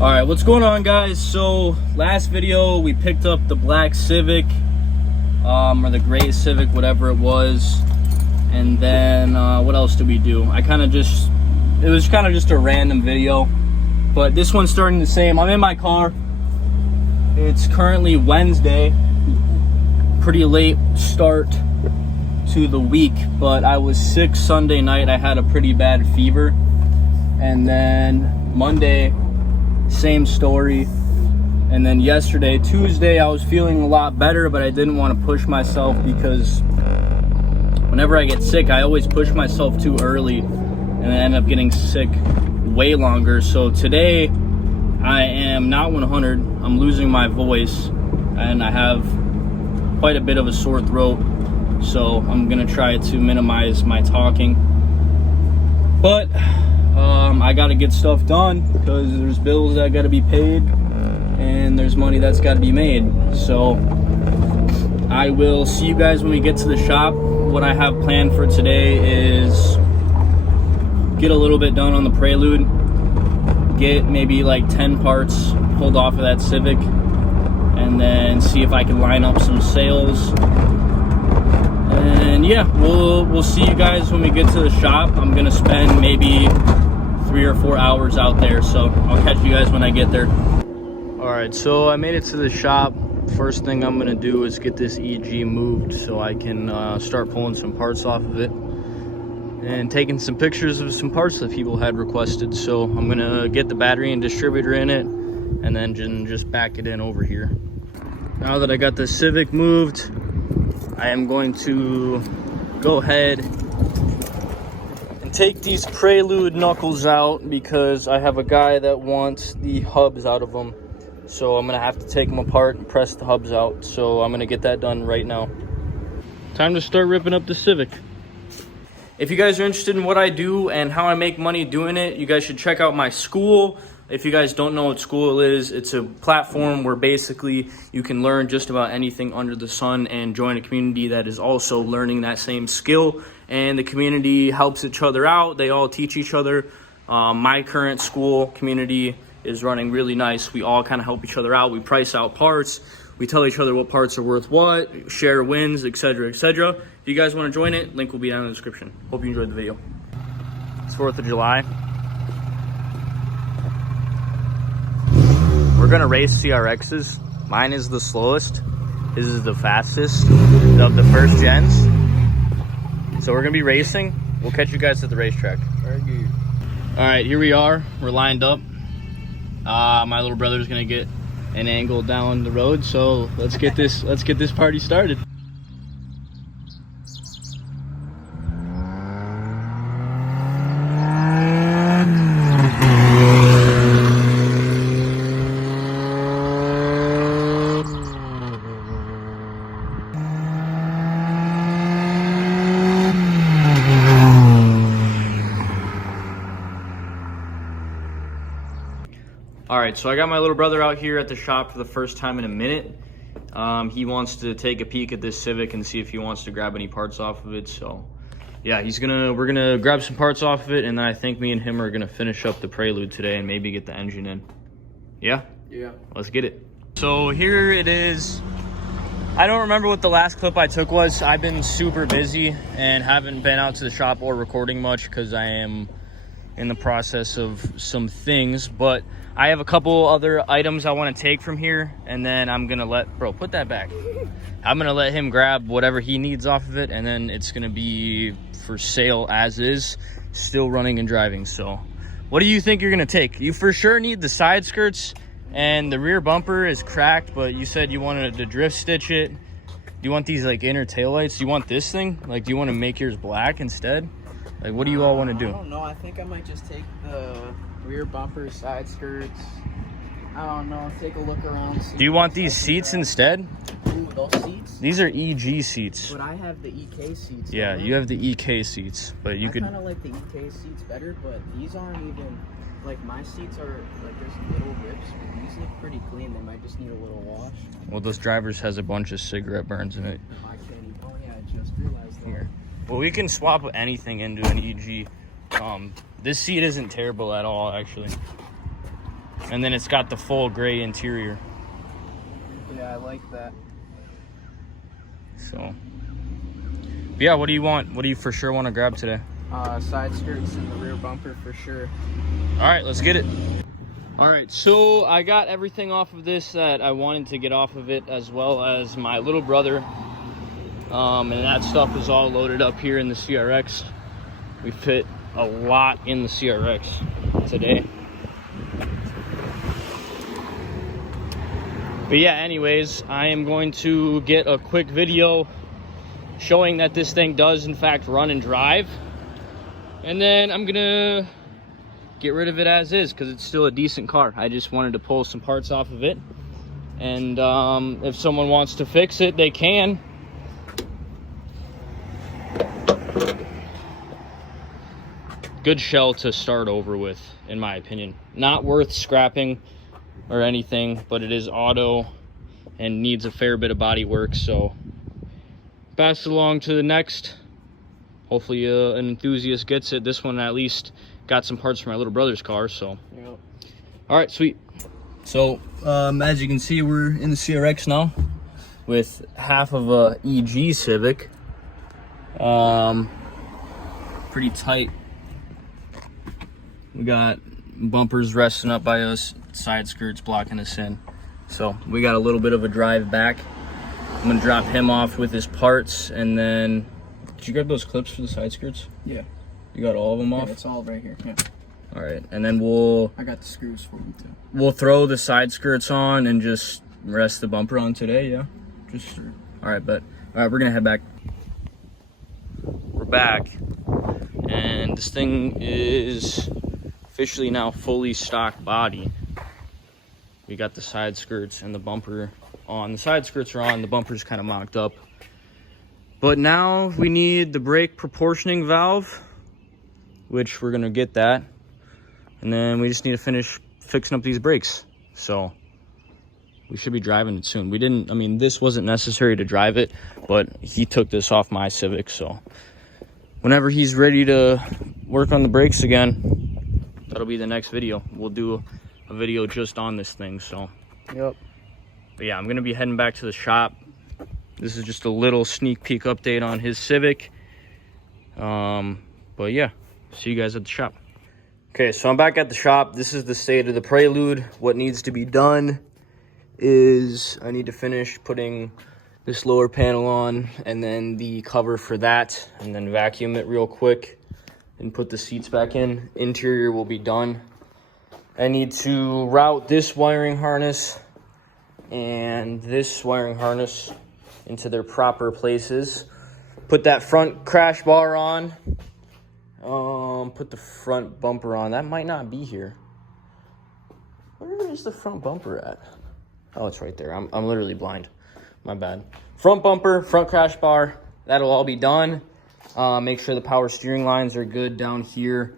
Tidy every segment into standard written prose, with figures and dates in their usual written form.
All right, what's going on, guys? So last video we picked up the black Civic, or the gray Civic, whatever it was. And then what else did we do? It was kind of just a random video, but this one's starting the same. I'm in my car. It's currently Wednesday. Pretty late start to the week, but I was sick Sunday night. I had a pretty bad fever. And then Monday, same story. And then yesterday, Tuesday, I was feeling a lot better, but I didn't want to push myself because whenever I get sick, I always push myself too early and I end up getting sick way longer. So today, I am not 100. I'm losing my voice and I have quite a bit of a sore throat. So I'm gonna try to minimize my talking. But I gotta get stuff done because there's bills that gotta be paid and there's money that's gotta be made. So I will see you guys when we get to the shop. What I have planned for today is get a little bit done on the Prelude, get maybe like 10 parts pulled off of that Civic, and then see if I can line up some sales. And yeah, we'll see you guys when we get to the shop. I'm gonna spend maybe 3 or 4 hours out there, so I'll catch you guys when I get there. All right, so I made it to the shop. First thing I'm gonna do is get this EG moved so I can start pulling some parts off of it and taking some pictures of some parts that people had requested. So I'm gonna get the battery and distributor in it and then just back it in over here. Now that I got the Civic moved, I am going to go ahead and take these Prelude knuckles out because I have a guy that wants the hubs out of them. So I'm gonna have to take them apart and press the hubs out. So I'm gonna get that done right now. Time to start ripping up the Civic. If you guys are interested in what I do and how I make money doing it, you guys should check out my school. If you guys don't know what school is, it's a platform where basically you can learn just about anything under the sun and join a community that is also learning that same skill. And the community helps each other out. They all teach each other. My current school community is running really nice. We all kind of help each other out. We price out parts. We tell each other what parts are worth what, share wins, etc., etc. If you guys want to join it, link will be down in the description. Hope you enjoyed the video. It's 4th of July. We're gonna race CRXs. Mine is the slowest. His is the fastest of the first gens. So we're gonna be racing. We'll catch you guys at the racetrack. All right, here we are. We're lined up. My little brother's gonna get an angle down the road. So let's get this party started. All right, so I got my little brother out here at the shop for the first time in a minute. He wants to take a peek at this Civic and see if he wants to grab any parts off of it. So yeah, we're gonna grab some parts off of it, and then I think me and him are gonna finish up the Prelude today and maybe get the engine in. Yeah? Yeah. Let's get it. So here it is. I don't remember what the last clip I took was. I've been super busy and haven't been out to the shop or recording much because I am in the process of some things, but I have a couple other items I want to take from here, and then I'm gonna put that back. I'm gonna let him grab whatever he needs off of it, and then it's gonna be for sale as is, still running and driving. So what do you think you're gonna take? You for sure need the side skirts, and the rear bumper is cracked, but you said you wanted to drift stitch it. Do you want these like inner taillights? Do you want this thing? Like, do you want to make yours black instead? Like, what do you all want to do? I don't know. I think I might just take the rear bumper, side skirts. I don't know. Take a look around. Do you want these seats instead? Ooh, those seats? These are EG seats. But I have the EK seats. Yeah, you have the EK seats, but you could. I kind of like the EK seats better, but these aren't even like my seats are like there's little rips, but these look pretty clean. They might just need a little wash. Well, this driver's has a bunch of cigarette burns in it. I can't even. Oh yeah, I just realized that. Here. Well, we can swap anything into an EG. This seat isn't terrible at all, actually. And then it's got the full gray interior. Yeah, I like that. So, yeah, what do you want? What do you for sure want to grab today? Side skirts and the rear bumper for sure. All right, let's get it. All right, so I got everything off of this that I wanted to get off of it, as well as my little brother. And that stuff is all loaded up here in the CRX. We fit a lot in the CRX today. But yeah, anyways, I am going to get a quick video showing that this thing does in fact run and drive. And then I'm gonna get rid of it as is because it's still a decent car. I just wanted to pull some parts off of it. And if someone wants to fix it, they can. Good shell to start over with, in my opinion. Not worth scrapping or anything, but it is auto and needs a fair bit of body work. So pass it along to the next. Hopefully an enthusiast gets it. This one at least got some parts for my little brother's car. So Yep. All right, sweet. So as you can see, we're in the CRX now with half of a EG Civic. Pretty tight. We got bumpers resting up by us, side skirts blocking us in. So we got a little bit of a drive back. I'm gonna drop him off with his parts, and then, did you grab those clips for the side skirts? Yeah. You got all of them off? Yeah, it's all right here. Yeah. All right, and then I got the screws for you too. we'll throw the side skirts on and just rest the bumper on today, yeah? Just Sure. All right, but all right, we're gonna head back. We're back, and this thing is officially now fully stock body. We got the side skirts and the bumper on. The side skirts are on, the bumper's kind of mocked up. But now we need the brake proportioning valve, which we're gonna get that. And then we just need to finish fixing up these brakes. So we should be driving it soon. We didn't, I mean, this wasn't necessary to drive it, but he took this off my Civic. So whenever he's ready to work on the brakes again, that'll be the next video. We'll do a video just on this thing. So Yep. but yeah, I'm gonna be heading back to the shop. This is just a little sneak peek update on his Civic. But yeah, see you guys at the shop. Okay, so I'm back at the shop. This is the state of the Prelude. What needs to be done is I need to finish putting this lower panel on and then the cover for that, and then vacuum it real quick and put the seats back in. Interior will be done. I need to route this wiring harness and this wiring harness into their proper places. Put that front crash bar on. Put the front bumper on. That might not be here. Where is the front bumper at? Oh, it's right there. I'm literally blind. My bad. Front bumper, front crash bar. That'll all be done. Make sure the power steering lines are good down here.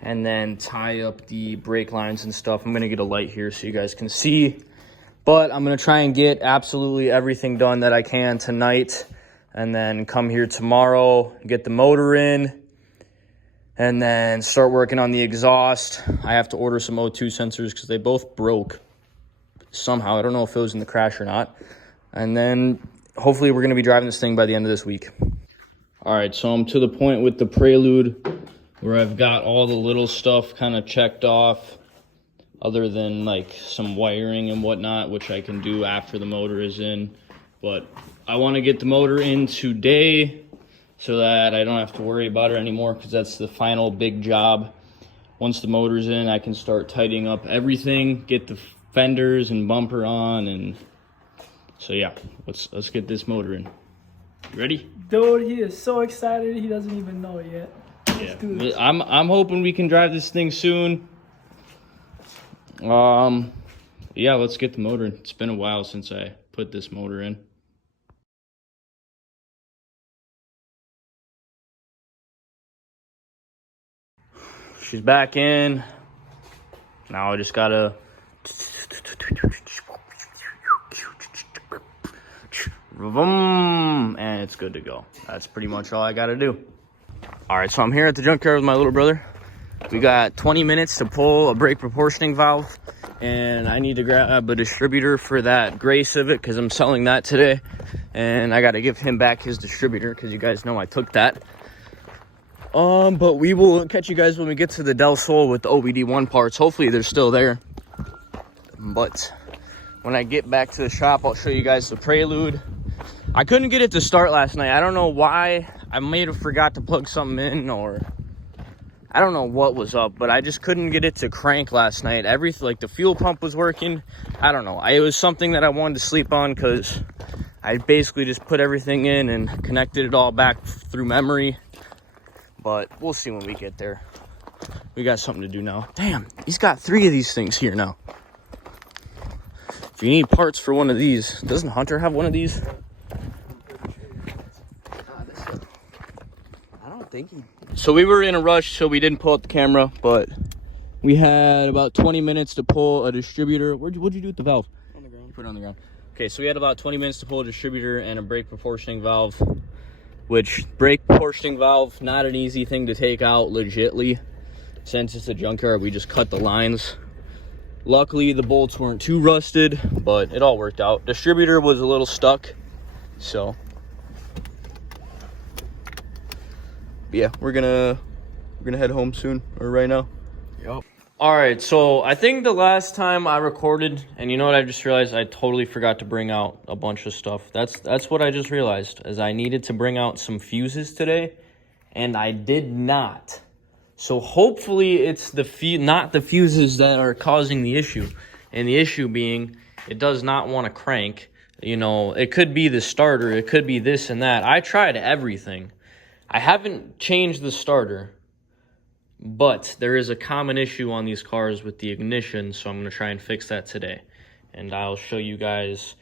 And then tie up the brake lines and stuff. I'm going to get a light here so you guys can see. But I'm going to try and get absolutely everything done that I can tonight. And then come here tomorrow, get the motor in. And then start working on the exhaust. I have to order some O2 sensors because they both broke somehow. I don't know if it was in the crash or not. And then hopefully we're going to be driving this thing by the end of this week. All right, so I'm to the point with the Prelude where I've got all the little stuff kind of checked off, other than like some wiring and whatnot, which I can do after the motor is in. But I want to get the motor in today so that I don't have to worry about it anymore, because that's the final big job. Once the motor's in, I can start tidying up everything, get the fenders and bumper on, and so yeah, let's get this motor in. You ready? Dude, he is so excited he doesn't even know it yet. Let's do this. I'm hoping we can drive this thing soon. Yeah, let's get the motor in. It's been a while since I put this motor in. She's back in. Now I just gotta and it's good to go. That's pretty much all I gotta do. All right, so I'm here at the junkyard with my little brother. We got 20 minutes to pull a brake proportioning valve and I need to grab a distributor for that gray Civic because I'm selling that today, and I got to give him back his distributor because you guys know I took that. But we will catch you guys when we get to the Del Sol with the OBD1 parts. Hopefully they're still there. But when I get back to the shop, I'll show you guys the Prelude. I couldn't get it to start last night. I don't know why. I may have forgot to plug something in, or I don't know what was up, but I just couldn't get it to crank last night. Everything, like the fuel pump was working. I don't know. It was something that I wanted to sleep on because I basically just put everything in and connected it all back through memory. But we'll see when we get there. We got something to do now. Damn, he's got 3 of these things here now. If you need parts for one of these, doesn't Hunter have one of these? I don't think he... So we were in a rush, so we didn't pull up the camera, but we had about 20 minutes to pull a distributor. What'd you do with the valve? On the ground. You put it on the ground. Okay, so we had about 20 minutes to pull a distributor and a brake proportioning valve. Which, brake proportioning valve, not an easy thing to take out legitly. Since it's a junkyard, we just cut the lines. Luckily, the bolts weren't too rusted, but it all worked out. Distributor was a little stuck, so. But yeah, we're gonna head home soon, or right now. Yep. All right, so I think the last time I recorded, and you know what I just realized? I totally forgot to bring out a bunch of stuff. That's what I just realized, is I needed to bring out some fuses today, and I did not. So hopefully it's not the fuses that are causing the issue. And the issue being, it does not want to crank. You know, it could be the starter, it could be this and that. I tried everything. I haven't changed the starter. But there is a common issue on these cars with the ignition, so I'm going to try and fix that today. And I'll show you guys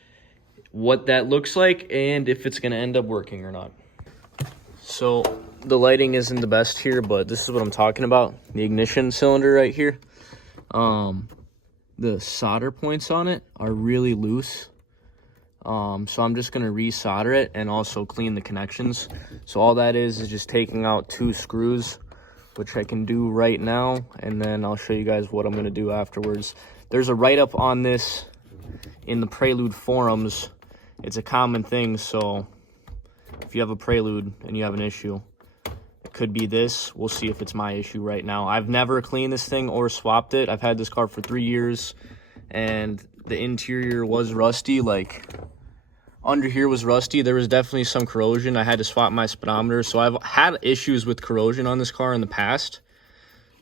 what that looks like and if it's going to end up working or not. So the lighting isn't the best here, but this is what I'm talking about. The ignition cylinder right here. The solder points on it are really loose. So I'm just going to re-solder it and also clean the connections. So all that is just taking out 2 screws, which I can do right now, and then I'll show you guys what I'm going to do afterwards. There's a write-up on this in the Prelude forums. It's a common thing, so if you have a Prelude and you have an issue, it could be this. We'll see if it's my issue right now. I've never cleaned this thing or swapped it. I've had this car for 3 years, and the interior was rusty, like under here was rusty. There was definitely some corrosion. I had to swap my speedometer. So I've had issues with corrosion on this car in the past.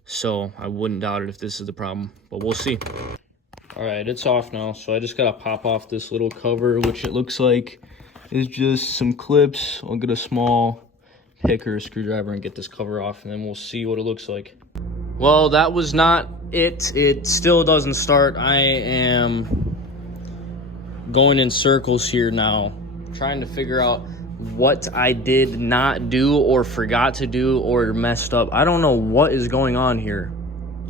So I wouldn't doubt it if this is the problem, but we'll see. All right, it's off now. So I just got to pop off this little cover, which it looks like is just some clips. I'll get a small pick or a screwdriver and get this cover off, and then we'll see what it looks like. Well, that was not it. It still doesn't start. I am going in circles here now, trying to figure out what I did not do or forgot to do or messed up. I don't know what is going on here.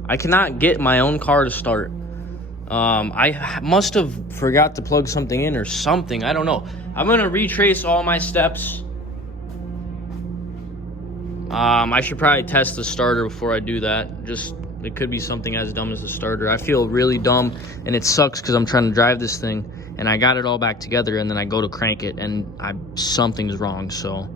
I cannot get my own car to start. I must have forgot to plug something in or something. I don't know. I'm going to retrace all my steps. I should probably test the starter before I do that. It could be something as dumb as the starter. I feel really dumb, and it sucks because I'm trying to drive this thing, and I got it all back together, and then I go to crank it, and something's wrong. So,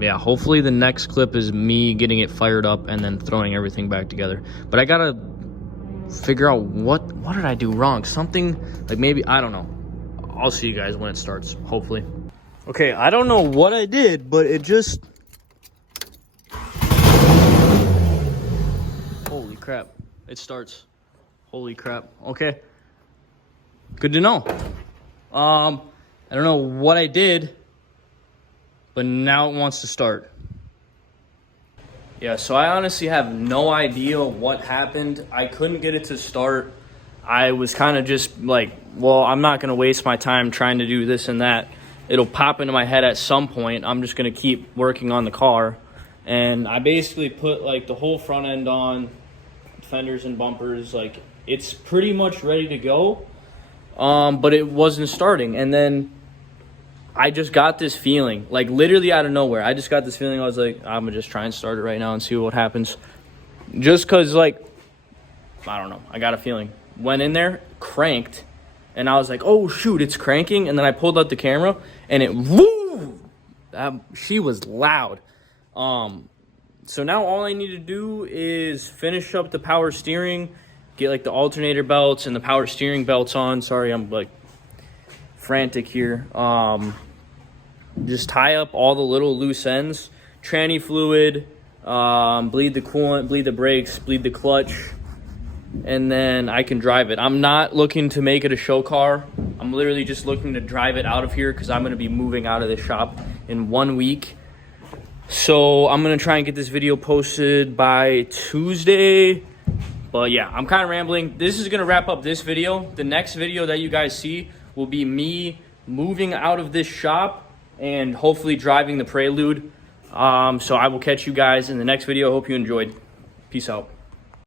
yeah, hopefully the next clip is me getting it fired up and then throwing everything back together. But I gotta figure out what did I do wrong? Something, like maybe, I don't know. I'll see you guys when it starts, hopefully. Okay, I don't know what I did, but it just... Holy crap, it starts. Holy crap, okay. Good to know. I don't know what I did, but now it wants to start. Yeah, so I honestly have no idea what happened. I couldn't get it to start. I was kind of just like, well, I'm not going to waste my time trying to do this and that. It'll pop into my head at some point. I'm just going to keep working on the car. And I basically put like the whole front end on, fenders and bumpers. Like, it's pretty much ready to go. But it wasn't starting. And then I just got this feeling, like literally out of nowhere. I just got this feeling. I was like, I'm gonna just try and start it right now and see what happens. Just cause like I don't know. I got a feeling. Went in there, cranked, and I was like, oh, shoot, it's cranking. And then I pulled out the camera, and it, woo! She was loud. So now all I need to do is finish up the power steering, get like the alternator belts and the power steering belts on. Sorry, I'm like frantic here. Just tie up all the little loose ends, tranny fluid, bleed the coolant, bleed the brakes, bleed the clutch, and then I can drive it. I'm not looking to make it a show car. I'm literally just looking to drive it out of here because I'm going to be moving out of this shop in 1 week. So I'm going to try and get this video posted by Tuesday. But yeah, I'm kind of rambling. This is going to wrap up this video. The next video that you guys see will be me moving out of this shop and hopefully driving the Prelude. So I will catch you guys in the next video. Hope you enjoyed. Peace out.